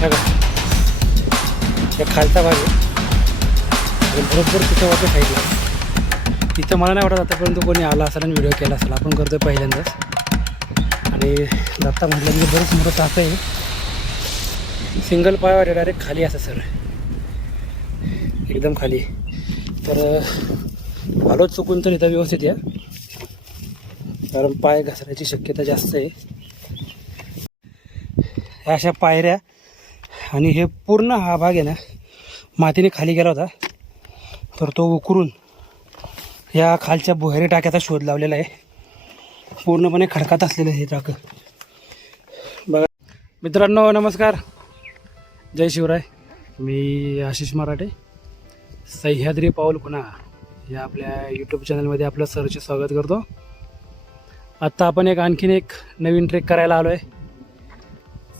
बघा या खालचा भाग आहे आणि बरोबर तिथं वाटतं साईडला. तिथं मला नाही वाटत आतापर्यंत कोणी आला असेल आणि व्हिडिओ केला असेल. आपण करतोय पहिल्यांदाच. आणि दत्ता म्हटलं म्हणजे बरंच मोठं टाकं आहे. सिंगल पायावर डायरेक्ट खाली असं सर एकदम खाली. तर आलो चुकून तर इथं व्यवस्थित या, कारण पाय घसरायची शक्यता जास्त आहे. ह्या अशा पायऱ्या आणि हे पूर्ण हा भाग आहे ना मातीने खाली गेला होता. तर तो उकरून या खालच्या भुहेरी टाक्याचा शोध लावलेला आहे. पूर्णपणे खडकात असलेलं हे टाकं बघा. मित्रांनो नमस्कार, जय शिवराय. मी आशिष मराठे, सह्याद्री पाऊल खुणा या आपल्या यूट्यूब चॅनलमध्ये आपलं सरचे स्वागत करतो. आत्ता आपण आणखीन एक नवीन ट्रेक करायला आलो आहे.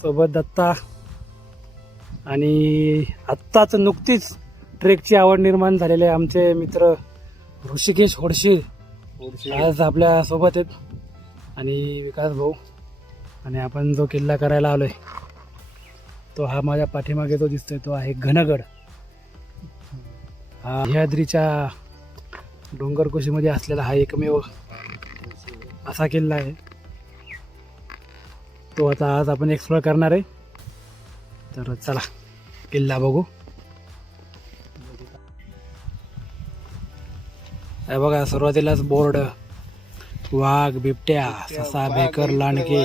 सोबत दत्ता आणि आत्ताच नुकतीच ट्रेकची आवड निर्माण झालेले आमचे मित्र ऋषिकेश होडशी आज आपल्या सोबत आहेत, आणि विकास भाऊ. आणि आपण जो किल्ला करायला आलो आहे तो हा माझ्या पाठीमागे जो दिसतोय तो आहे घनगड. हा सह्याद्रीच्या डोंगरकुशीमध्ये असलेला हा एकमेव असा किल्ला आहे. तो आता आज आपण एक्सप्लोअर करणार आहे. तर चला किल्ला बघू. हे बघा सुरुवातीलाच बोर्ड वाघ, बिबट्या, ससा, बेकर, लांडगे,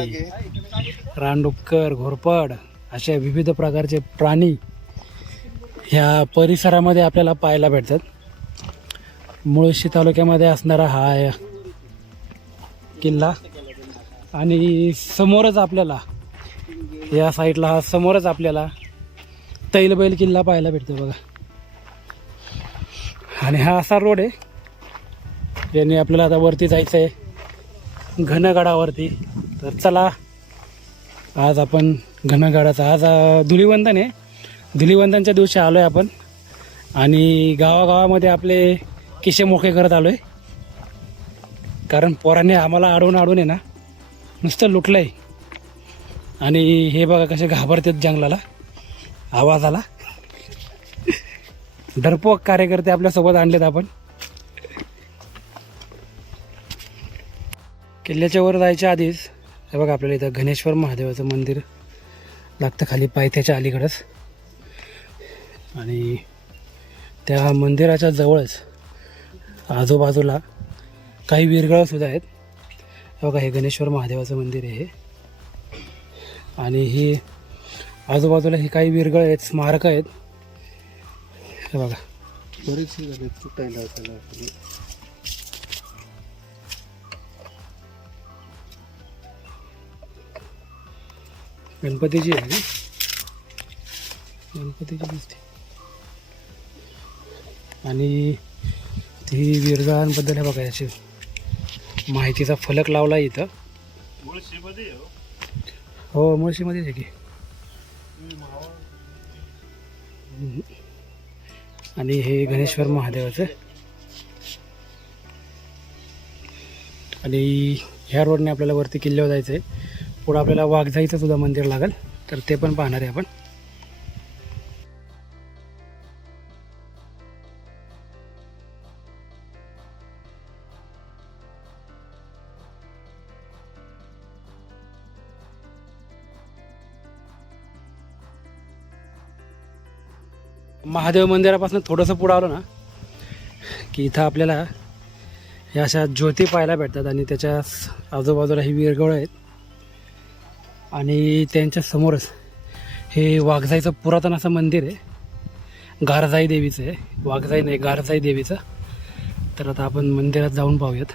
रानडुक्कर, घोरपड अशा विविध प्रकारचे प्राणी ह्या परिसरामध्ये आपल्याला पाहायला भेटतात. मुळशी तालुक्यामध्ये असणारा हा किल्ला. आणि समोरच आपल्याला या साईडला हा समोरच आपल्याला तैलबैल किल्ला पाहायला भेटतो बघा. आणि हा असा रोड आहे याने आपल्याला आता वरती जायचं आहे घनगडावरती. तर चला आज आपण घनगडाचा आज धुलिवंदन आहे. धुलिवंदनच्या दिवशी आलो आहे आपण, आणि गावागावामध्ये आपले किशे मोकळे करत आलो आहे. कारण पोरांनी आम्हाला अडवून आहे ना नुसतं लुटलं आहे. आणि हे बघा कसे घाबरतात जंगलाला, आवाज आला. डरपोक कार्यकर्ते आपल्यासोबत आणलेत आपण. किल्ल्याच्या वर जायच्या आधीच हे बघा आपल्याला इथं गणेश्वर महादेवाचं मंदिर लागतं खाली पायथ्याच्या अलीकडंच. आणि त्या मंदिराच्या जवळच आजूबाजूला काही विरगळंसुद्धा आहेत. हे बघा हे गणेश्वर महादेवाचं मंदिर आहे. आणि ही आजूबाजूला ही काही विरगळ आहेत, स्मारकं आहेत. हे बघा बरेचसे झाले तुटायला त्याला. गणपतीची आहे, गणपतीची दिसते. आणि ती विरगांबद्दल हे बघा याची माहितीचा फलक लावला इथं. हो मुळशीमध्येच आहे की. आणि हे गणेश्वर महादेवाचं. आणि ह्या रोडने आपल्याला वरती किल्ल्यावर जायचं आहे. पुढं आपल्याला वाघजाईचं सुद्धा मंदिर लागेल, तर ते पण पाहणार आहे आपण. महादेव मंदिरापासून थोडंसं पुढं आलो ना की इथं आपल्याला ह्या अशा ज्योती पाहायला भेटतात. आणि त्याच्या आजूबाजूला ही विरगळ आहेत. आणि त्यांच्या समोरच हे वाघजाईचं पुरातन असं मंदिर आहे. गारजाई देवीचं आहे, वाघजाई नाही गारजाई देवीचं. तर आता आपण मंदिरात जाऊन पाहूयात.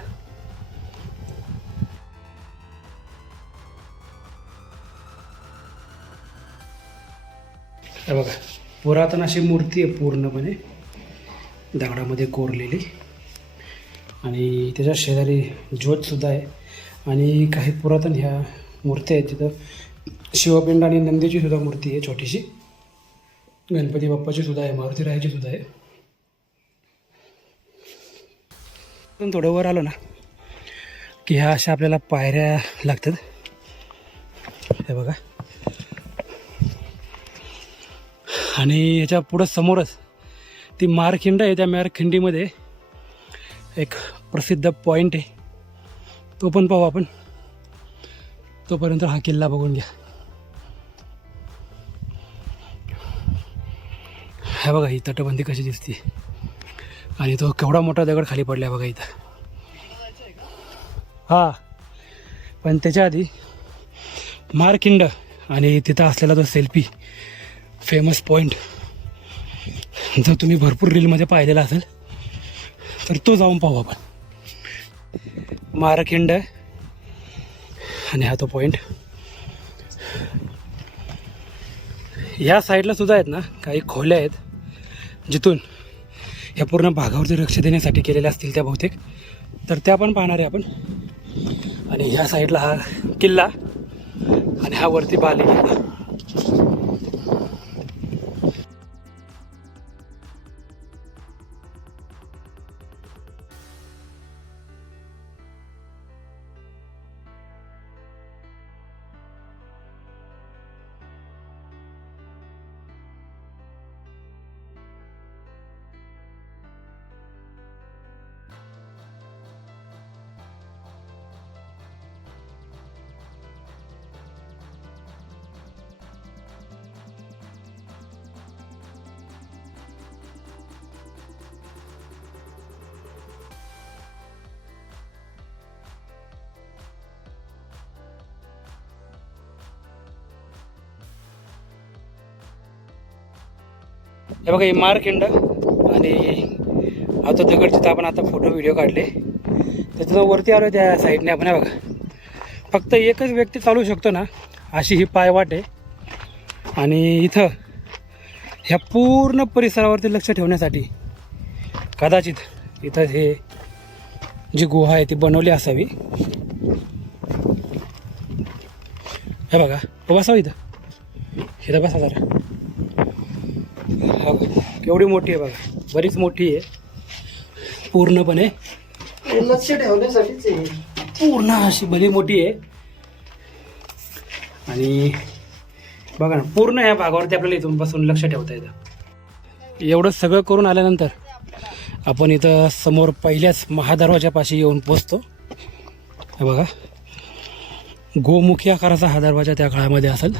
हे बघा पुरातन अशी मूर्ती आहे, पूर्णपणे दगडामध्ये कोरलेली. आणि त्याच्या शेजारी ज्योतसुद्धा आहे. आणि काही पुरातन ह्या मूर्ती आहेत. तिथं शिवपिंड आणि नंदीची सुद्धा मूर्ती आहे छोटीशी. गणपती बाप्पाची सुद्धा आहे, मारुती रायाची सुद्धा आहे. पण थोडं वर आलो ना की ह्या अशा आपल्याला पायऱ्या लागतात. हे बघा आणि याच्या पुढं समोरच ती मारखिंड आहे. त्या मारखिंडीमध्ये एक प्रसिद्ध पॉईंट आहे, तो पण पाहू आपण. तोपर्यंत हा किल्ला बघून घ्या. हा बघा ही तटबंदी कशी दिसते आणि तो केवढा मोठा दगड खाली पडला बघा इथं. हा, पण त्याच्या आधी मारखिंड आणि तिथं असलेला तो सेल्फी फेमस पॉईंट जर तुम्ही भरपूर रीलमध्ये पाहिलेला असेल तर तो जाऊन पाहू आपण. मारखिंड आणि हा तो पॉईंट. या साईडला सुद्धा आहेत ना काही खोल्या आहेत, जिथून या पूर्ण भागावरती लक्ष देण्यासाठी केलेल्या असतील त्या बहुतेक, तर त्या पण पाहणार आहे आपण. आणि ह्या साईडला हा किल्ला आणि हा वरती बाले किल्ला. हे बघा ही मारखिंड आणि आता दगडचे आपण आता फोटो व्हिडिओ काढले, त्याच्यानं वरती आलो त्या साईडने आपण. हे बघा फक्त एकच व्यक्ती चालू शकतो ना अशी ही पायवाट आहे. आणि इथं ह्या पूर्ण परिसरावरती लक्ष ठेवण्यासाठी कदाचित इथं हे जी गुहा आहे ती बनवली असावी. हे बघा बसावं इथं बसा जरा. हा केवढी मोठी आहे बघा, बरीच मोठी आहे. पूर्णपणे लक्ष ठेवण्यासाठीच आहे, पूर्ण अशी भली मोठी आहे. आणि बघा ना पूर्ण ह्या भागावरती आपल्याला इथून बसून लक्ष ठेवता येतं. एवढं सगळं करून आल्यानंतर आपण इथं समोर पहिल्याच महादरवाजापाशी येऊन पोचतो. हे बघा गोमुखी आकाराचा हा दरवाजा त्या काळामध्ये असेल.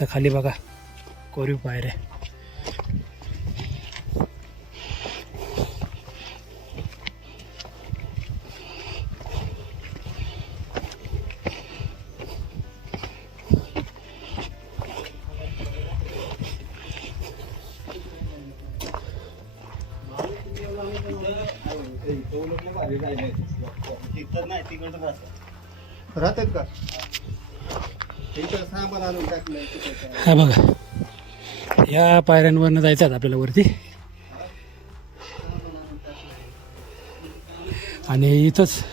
तर खाली बघा कोरीव पायऱ्या. राहतात का सामान आणून टाकलं. हा बघा या पायऱ्यांवरनं जायचं आहे आपल्याला वरती. आणि इथंच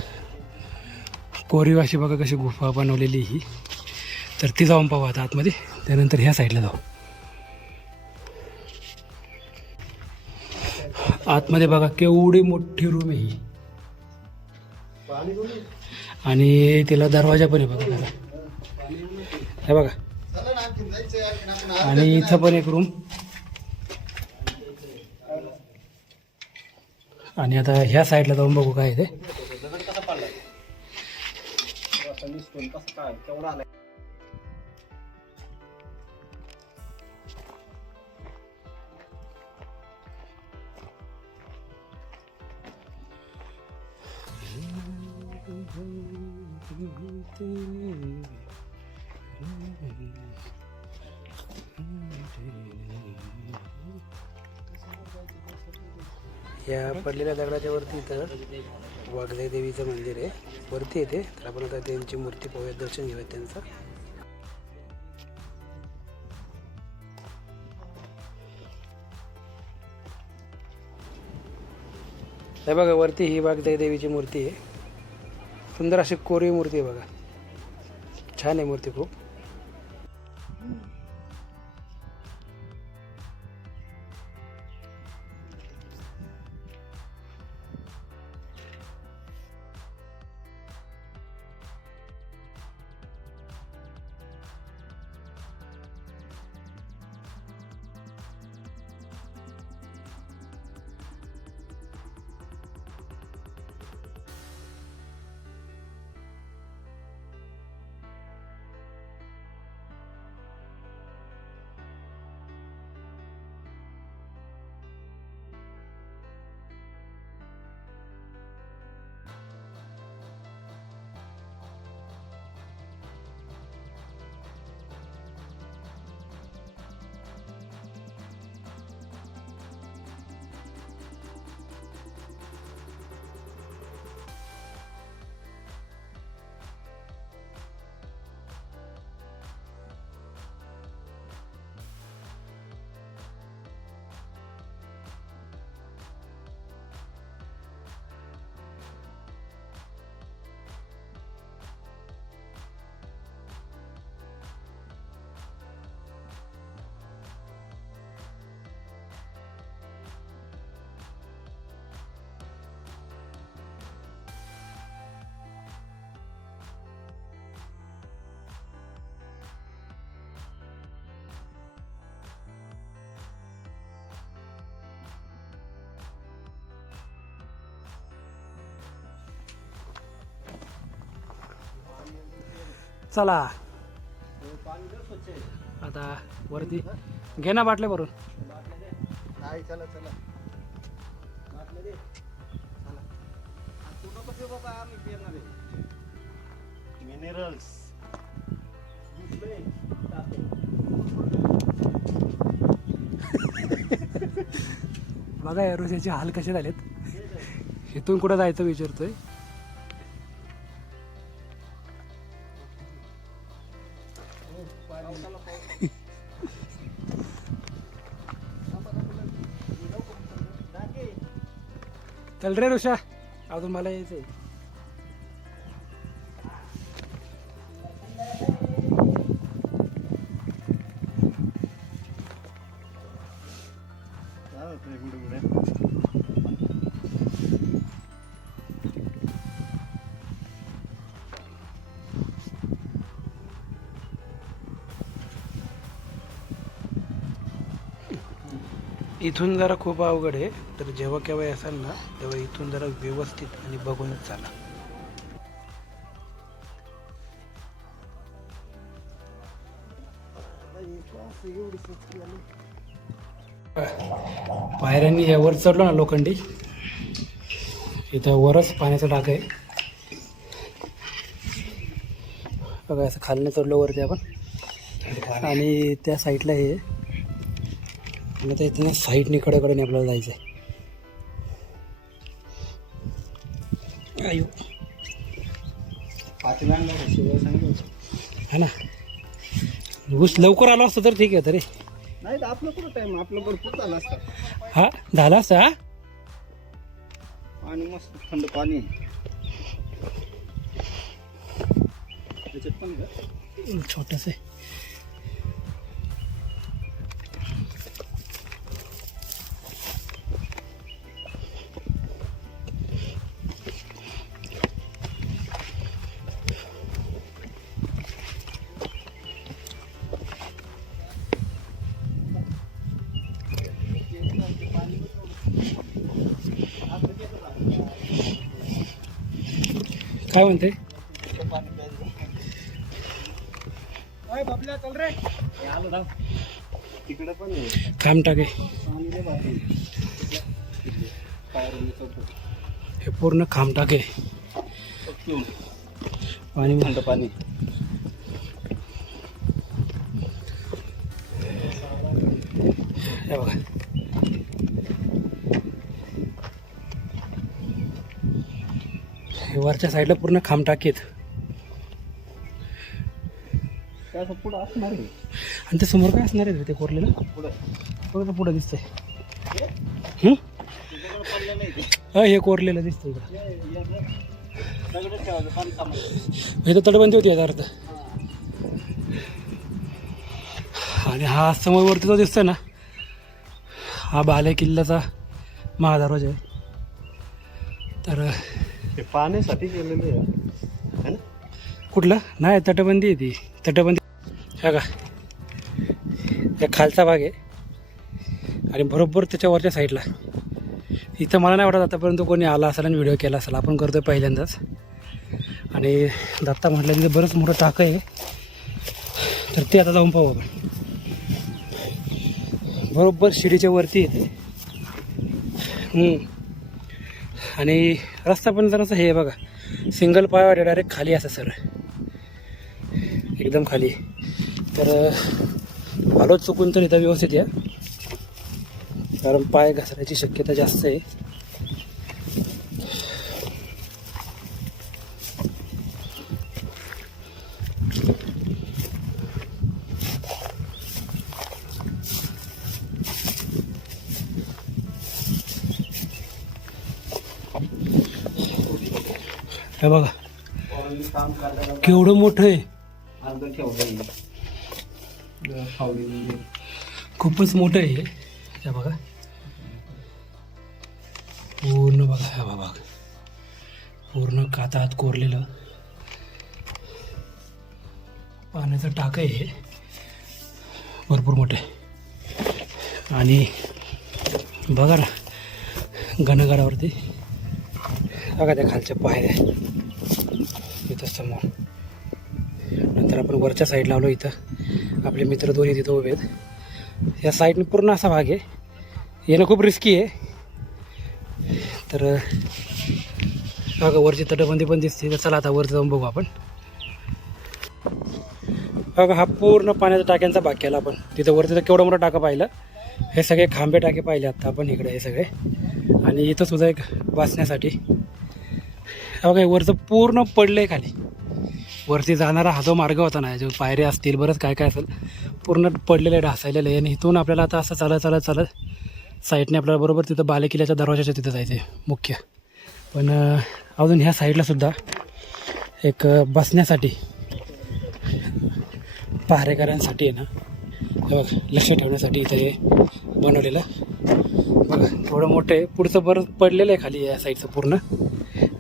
कोरीव अशी बघा कशी गुफा बनवलेली ही, तर ती जाऊन पाहू आता आतमध्ये. त्यानंतर ह्या साईडला जाऊ. आतमध्ये बघा केवढी मोठी रूम आहे ही, आणि तिला दरवाजा पण आहे बघा त्याला. हे बघा आणि इथं पण एक रूम. आणि आता ह्या साईडला जाऊन बघू काय आहे ते. या पडलेल्या दगडाच्या वरती इथं वाघजाई देवीचं मंदिर आहे, वरती येते. तर आपण आता त्यांची मूर्ती पाहूया, दर्शन घेऊयात त्यांचं. हे बघा वरती ही वाघजाई देवीची मूर्ती आहे. सुंदर अशी कोरीव मूर्ती आहे बघा, छान आहे मूर्ती खूप. चला आता वरती घे ना बाटल्या भरून. नाही चला चला बाटल्या दे. चला. तू नको पिऊ बाबा, आम्ही पिणार आहे. मिनरल्स बघा या ऋषाचे हाल कसे झालेत. इथून कुठं जायचं विचारतोय. चल रे ऋषा, अजून मला यायचंय. इथून जरा खूप अवघड आहे, तर जेव्हा केव्हा असाल ना तेव्हा इथून जरा व्यवस्थित आणि बघूनच चाला. पायऱ्यांनी यावर चढलो ना लोखंडी, इथं वरच पाण्याचा टाक आहे बघा. असं खालनं चढलो वरती आपण, आणि त्या साईडला हे, आणि आता इथं साईडने कडेकडे आपल्याला जायचं आहे. आयु हा ना, ऊस लवकर आलो असतं तर ठीक आहे तरी. नाही तर आपलं कुठं टाइम, आपलं भरपूर झालं असतं. हा झाला असता. हा आणि मस्त थंड पाणी त्याच्यात पण का छोटस आहे. काय म्हणते तिकडे पण काम टाके. हे पूर्ण खाम टाके पाणी, थंड पाणी. हे बघा. हे वरच्या साईडला पूर्ण खाम टाकेत, त्याचं पुढं असणार आहे. आणि ते समोर काय असणार आहे ते कोरलेलं पुढं बघा, पुढं दिसतंय. तिकडं पडलं नाही ते. हे कोरलेलं दिसतंय इकडं. दगडं ठेवायचं, पाणी थांबायचं. इथं तटबंदी होती याचा अर्थ. आणि हा समोर वरती जो दिसतोय ना, हा बाले किल्ल्याचा महादरवाजा आहे. तर ते पाण्यासाठी केलेलं आहे ना. कुठलं नाही, तटबंदी आहे ती. तटबंदी हा का, या खालचा भाग आहे, आणि बरोबर त्याच्या वरच्या साईडला इथं मला नाही वाटत आतापर्यंत कोणी आला असेल आणि व्हिडिओ केला असेल. आपण करतोय पहिल्यांदाच. आणि दत्ता म्हटलं तिथे बरंच मोठं टाकं आहे, तर ते आता जाऊन पाहू आपण. बरोबर शिडीच्या वरती येते. आणि रस्ता पण जरासं हे आहे बघा, सिंगल पायावर डायरेक्ट खाली असं सर, एकदम खाली. तर आलो चुकून तर इथं व्यवस्थित या, कारण पाय घसरायची शक्यता जास्त आहे. हे बघा केवढं मोठं आहे, खूपच मोठं आहे हे बघा. पूर्ण बघा, हा बाबा पूर्ण कातात कोरलेलं पाण्याचं टाकं आहे हे, भरपूर मोठे. आणि बघा ना घनगडावरती बघा त्या खालच्या पायऱ्या इथं समोर, नंतर तर आपण वरच्या साईडला आलो. इथं आपले मित्र दोन्ही तिथं उभे आहेत. या साईडने पूर्ण असा भाग आहे. येणं खूप रिस्की आहे. तर बघा वरची तटबंदी पण दिसते. तर चला आता वर जाऊन बघू आपण. बघा हा पूर्ण पाण्याचा टाक्यांचा भाग केला आपण. तिथं वरती तर केवढा मोठा टाका पाहिलं. हे सगळे खांबे टाके पाहिले आता आपण इकडे हे सगळे. आणि इथं सुद्धा एक बसण्यासाठी. बघा वरचं पूर्ण पडलं आहे खाली. वरती जाणारा हा जो मार्ग होता ना, जो पायऱ्या असतील बरंच काय काय असेल पूर्ण पडलेलं आहे, ढासळलेलं आहे. आणि इथून आपल्याला आता असं चालत साईडने आपल्याला बरोबर तिथं बालेकिल्ल्याच्या दरवाजाच्या तिथं जायचं आहे मुख्य. पण अजून ह्या साईडला सुद्धा एक बसण्यासाठी पहारेकऱ्यांसाठी आहे ना, हे बघा लक्ष ठेवण्यासाठी इथं हे बनवलेलं. बघा थोडं मोठं आहे. पुढचं बरंच पडलेलं आहे खाली या साईडचं पूर्ण.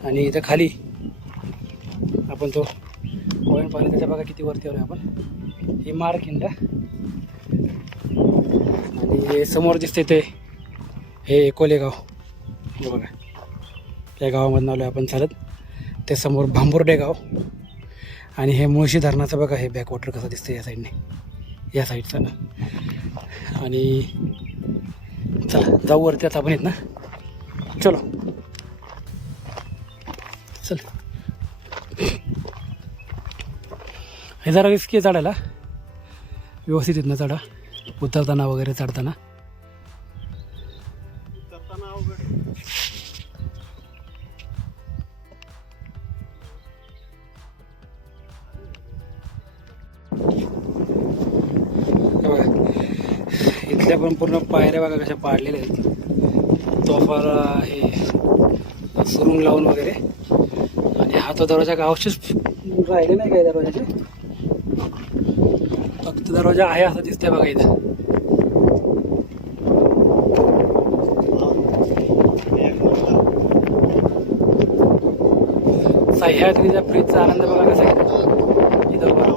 आणि इथं खाली आपण तो पॉईंट पाहिला त्याच्या बघा किती वरती आलो आपण. ही मारखिंड आणि समोर दिसते ते हे कोलेगाव. हे बघा त्या गावामधून आलो आपण चालत. ते समोर भांबुर्डे गाव. आणि हे मुळशी धरणाचं बघा हे बॅकवॉटर कसं दिसतं या साईडने, या साईडचं ना. आणि चला जाऊ वरती आता आपण येत ना. चलो चल. हे जरा रिस्की आहे चढायला. व्यवस्थित येत ना चढा, उतरताना वगैरे चढताना. इथल्या पण पूर्ण पायऱ्या बघा कशा पाडलेल्या आहेत. तोफाला हे सुरुंग लावून वगैरे. आणि हा तो दरवाजा गावचेच राहिले नाही काय दरवाजाचे, फक्त दरवाजा आहे असं दिसतंय बघा इथं. सह्याद्रीच्या ब्रिजचा आनंद बघा कसा आहे इथं उभा.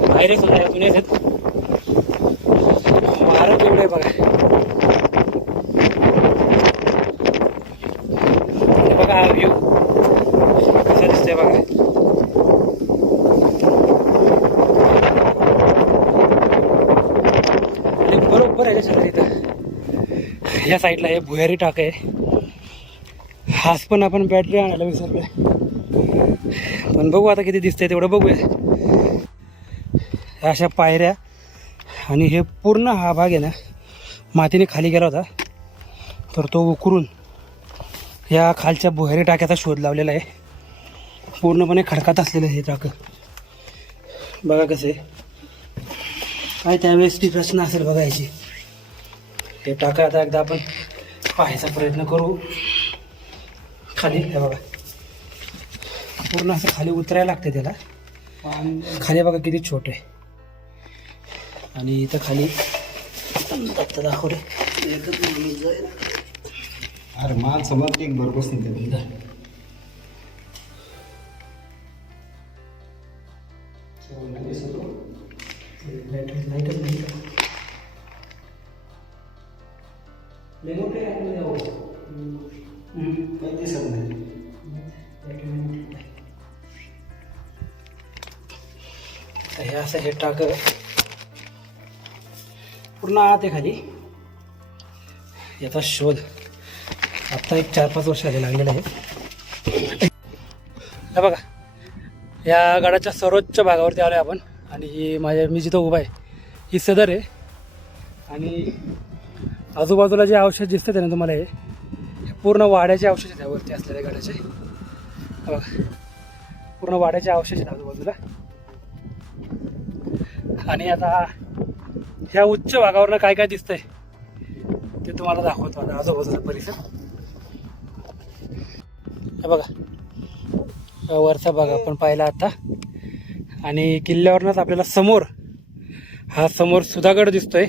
बाहेर सुद्धा यातून येत वारं केवढं आहे बघा. बघा हा व्ह्यू कसा दिसतोय बघा. आणि बरोबर आहे त्याच्या इथं या साईडला हे भुयारी टाक आहे. हाच पण आपण बॅटरी आणायला विसरलोय. पण बघू आता किती दिसतंय तेवढं बघूया. अशा पायऱ्या आणि हे पूर्ण हा भाग आहे ना मातीने खाली गेला होता. तर तो उकरून या खालच्या भुयारी टाक्याचा शोध लावलेला आहे. पूर्णपणे खडकात असलेलं हे टाकं बघा कसे काय त्यावेळेस ती रचना असेल बघा याची. हे टाका आता एकदा आपण पाहायचा प्रयत्न करू. खाली हे बघा पूर्ण असं खाली उतरायला लागते त्याला. खाली बघा किती छोटे. आणि इथं खाली दत्त दाखवले. अरे माल समजते एक बरोबर नाही. हे असं हे टाक पूर्ण आत आहे खाली. याचा शोध आता एक 4-5 वर्ष आले लागलेला आहे. हे बघा या गडाच्या सर्वोच्च भागावरती आलो आहे आपण. आणि मी जिथं उभा आहे ही सदर आहे. आणि आजूबाजूला जे अवशेष दिसतात ना तुम्हाला हे पूर्ण वाड्याचे अवशेष आहेत वरती असलेल्या गडाचे. बघा पूर्ण वाड्याचे अवशेष आहेत आजूबाजूला. आणि आता ह्या उच्च भागावरनं काय काय दिसतंय ते तुम्हाला दाखवतो आता आजूबाजूचा परिसर. हे बघा वरचा भाग आपण पाहिला आता. आणि किल्ल्यावरनंच आपल्याला समोर हा समोर सुधागड दिसतोय.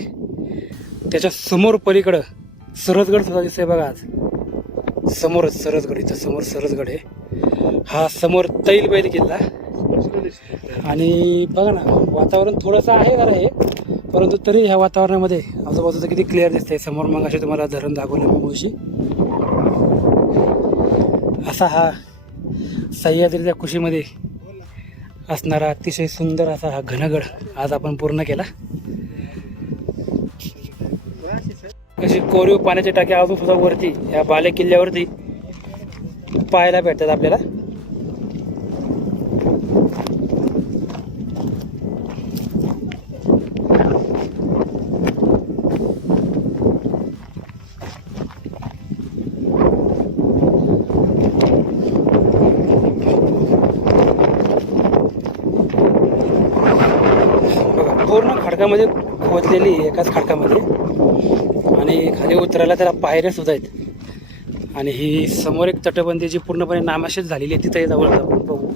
त्याच्या समोर पलीकडं सरसगड सुद्धा दिसतोय बघा. आज समोरच सरसगड, इथं समोर सरसगड आहे. हा समोर तैलबैल किल्ला आणि बघा ना वातावरण थोडंसं आहे जरा हे, परंतु तरी ह्या वातावरणामध्ये आजूबाजूचं किती क्लिअर दिसतंय. समोर मग असे तुम्हाला धरण दाखवलं मी मुळशी. असा हा सह्याद्रीच्या कुशीमध्ये असणारा अतिशय सुंदर असा हा घनगड आज आपण पूर्ण केला. कशी कोरीव पाण्याची टाकी अजून सुद्धा वरती या बाले किल्ल्यावरती पाहायला भेटतात आपल्याला. पूर्ण खडकामध्ये खोदलेली एकाच खडकामध्ये, आणि खाली उतरायला त्याला पायऱ्या सुद्धा आहेत. आणि ही समोर एक तटबंदी जी पूर्णपणे नामाशेष झालेली आहे, तिथं जवळ आपण बघू.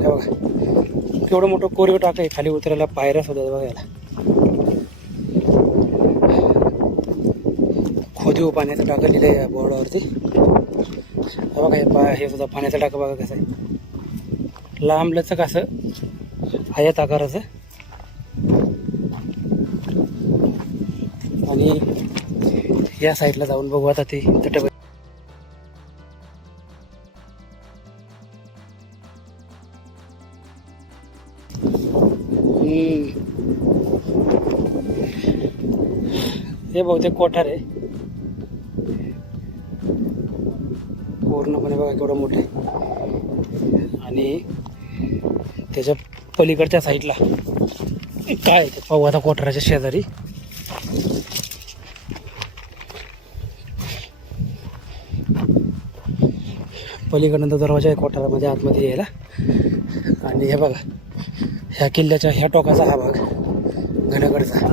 हे बघा केवढं मोठं कोरीव टाक आहे, खाली उतरायला पायऱ्या सुद्धा आहेत बघायला. खोदीव पाण्याचं टाकं लिहिलं आहे या बोर्डावरती. बघा हे सुद्धा पाण्याचं टाकं बघा कसं आहे, लांब लचक असं आयत आकाराचं. आणि या साईडला जाऊन बघू आता ते तटबंदी. हे बहुतेक कोठार आहे पूर्णपणे बघा केवढं मोठं आहे. आणि त्याच्या पलीकडच्या साईडला काय ते पाहू आता कोठाराच्या शेजारी. पलीकडनं दरवाजा आहे कोठारामध्ये आतमध्ये यायला. आणि हे बघा ह्या किल्ल्याच्या ह्या टोकाचा हा भाग घनगडचा,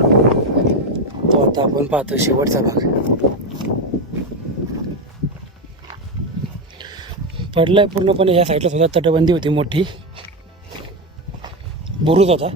तो आता आपण पाहतो शेवटचा भाग. पडलाय पूर्णपणे. ह्या साईडला सुद्धा तटबंदी होती, मोठी बुरुज होता.